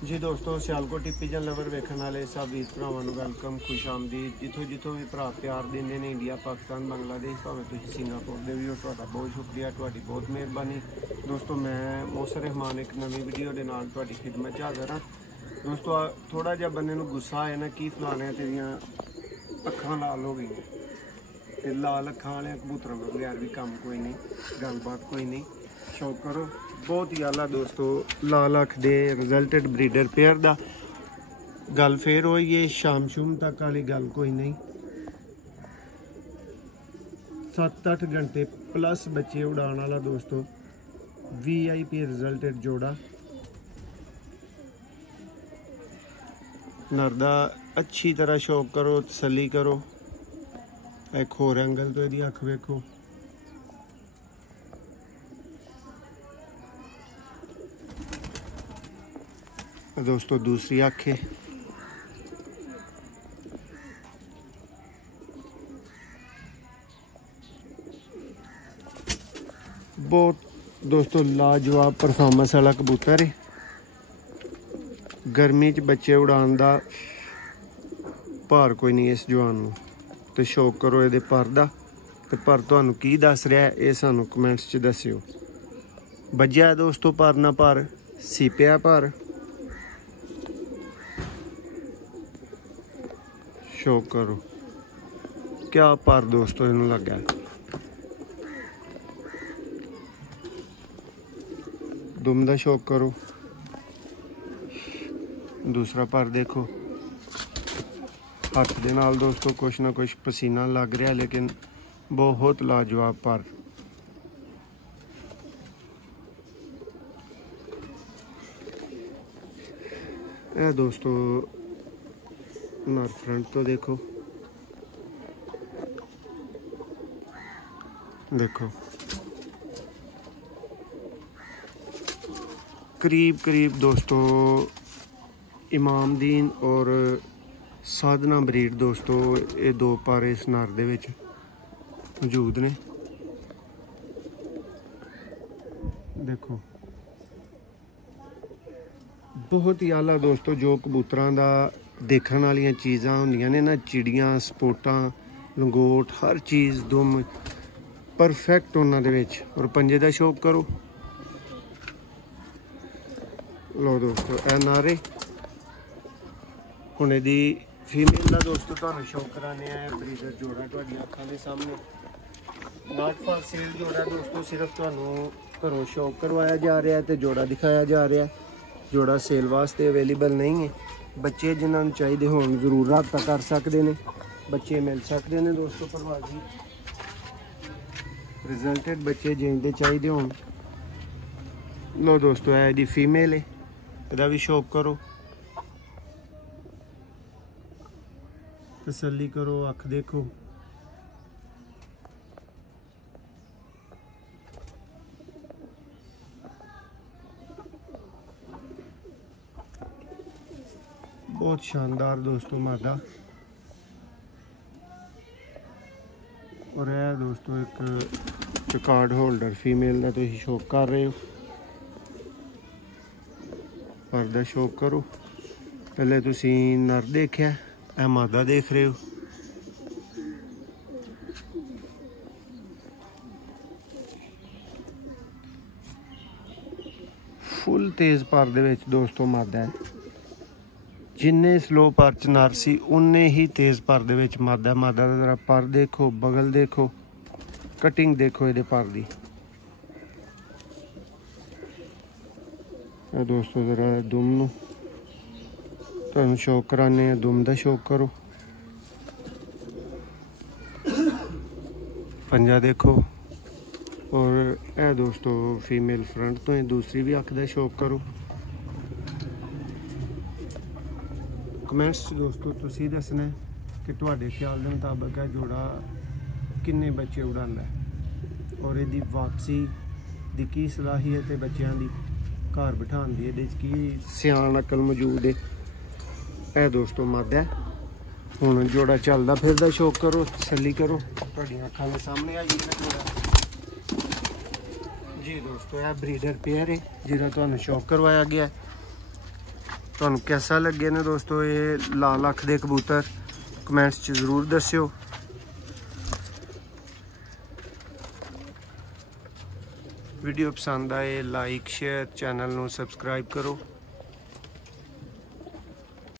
जी दोस्तों, Sialkot pigeon lover वेखण वाले सब वीर भरावां नूं वेलकम, खुश आमदीद। जिथों भी भरा प्यार देंदे ने, इंडिया, पाकिस्तान, बांग्लादेश, भावें तुसीं सिंगापुर दे भी हो, तुहाडा बहुत शुक्रिया, तुहाडी बहुत मेहरबानी। दोस्तों मैं मौसर रहमान एक नवीं वीडियो दे नाल तुहाडी खिदमत च हाज़र हाँ। दोस्तों थोड़ा जिहा बंदे नूं गुस्सा आया ना कि फलाने तेरियां अखां लाल हो गईयां, ते लाल अखां वाले कबूतरां तो बगैर भी कम कोई नहीं, गलबात कोई नहीं, शौक करो। बहुत ही आला दोस्तों लाल अख दे रिजल्टेड ब्रीडर पेयर दा गल फिर होई है, शाम शूम तक वाली गल कोई नहीं। 7-8 घंटे प्लस बच्चे उड़ान वाला दोस्तों VIP रिजल्टेड जोड़ा नरदा। अच्छी तरह शौक करो, तसली करो। एक होर एंगल तो यदि अख वेखो, दोस्तों दूसरी अख है। बहुत दोस्तों लाजवाब परफॉर्मेंस वाला कबूतर है। गर्मी च बच्चे उड़ान दा भार कोई नहीं इस जवान नूं, ते शौक करो ये पर दा। ते पर तुहानूं की दस रहा है ये सानूं कमेंट्स च दस्सिओ। बज्जिया दोस्तों पर ना पर, सीपिया पर, शौक करो क्या पर दोस्तों इनू लगा। दुम दा शौक करो। दूसरा पर देखो, हाथ दे नाल दोस्तों कुछ ना कुछ पसीना लग रहा, लेकिन बहुत लाजवाब पर। ए दोस्तों नर फ्रंट तो देखो, करीब दोस्तों इमामदीन और साधना ब्रीड दोस्तों, ये दो पर इस नर दे विच मौजूद ने। देखो बहुत ही आला दोस्तों, जो कबूतरां दा देखने वाली चीज़ां होंदियां ने ना, चिड़ियाँ, स्पोटां, लंगोट, हर चीज़ दुम परफेक्ट उन्हां दे विच। और पंजे दा शौक करो। लो दोस्तों ए नारे हुण इहदी फीमेल दा दोस्तों तुहानूं शौक कराने आए ब्रीडर जोड़ा तुहाडी अखां दे सामने। नॉट फॉर सेल जोड़ा दोस्तों, सिर्फ तुहानूं घरों शौक करवाया जा रहा है, तो जोड़ा दिखाया जा रहा है। जोड़ा सेल वास्ते अवेलेबल नहीं है। बच्चे जिन्होंने चाहिए होण जरूर रब्ता कर सकते हैं, बच्चे मिल सकते हैं दोस्तों। परवाजी रिजल्टेड बच्चे जिंदे चाहिए होण। लो दोस्तों है जी फीमेल है, ਇਹਦਾ भी शौक करो, तसल्ली करो, अख देखो। बहुत शानदार दोस्तों मादा। और है दोस्तों एक रिकॉर्ड होल्डर फीमेल का तुम शौक कर रहे हो, पर दा शौक करो। पहले तुसी नर देखा, ए मादा देख रहे हो। फुल तेज़ पर दे विच दोस्तों मादा है। जिन्ने स्लो पर च नर सी उन्ने ही तेज़ पर दे विच मादा। मादा दा जरा पर देखो, बगल देखो, कटिंग देखो ये पर दी। दोस्तों जरा दुम नूं तुहानूं शौक कराने, दुम दा शौक करो। पंजा देखो। और ए दोस्तों फीमेल फ्रंट तो ही दूसरी भी अख दा शौक करो। कमेंट्स दोस्तों तुसी दसना कि तुहाडे ख्याल के मुताबिक है जोड़ा किन्ने बच्चे उड़ांदा है, और इहदी वापसी दी की सलाहियत है बच्चों की घर बिठाने दी, इहदे की सियाण अकल मौजूद है। ए दोस्तों मादा हुण जोड़ा चलदा फिरदा शौक करो, तसल्ली करो। तुहाडीआं अखां दे सामने आई ना जोड़ा जी दोस्तों, यह ब्रीडर पेयर है जिहदा तुहानूं शौक करवाया गया है। ਤੁਹਾਨੂੰ कैसा लगे ने दोस्तों ये लाल अख दे कबूतर कमेंट्स च जरूर दस्सिओ। वीडियो पसंद आए लाइक शेयर चैनल नू सबसक्राइब करो।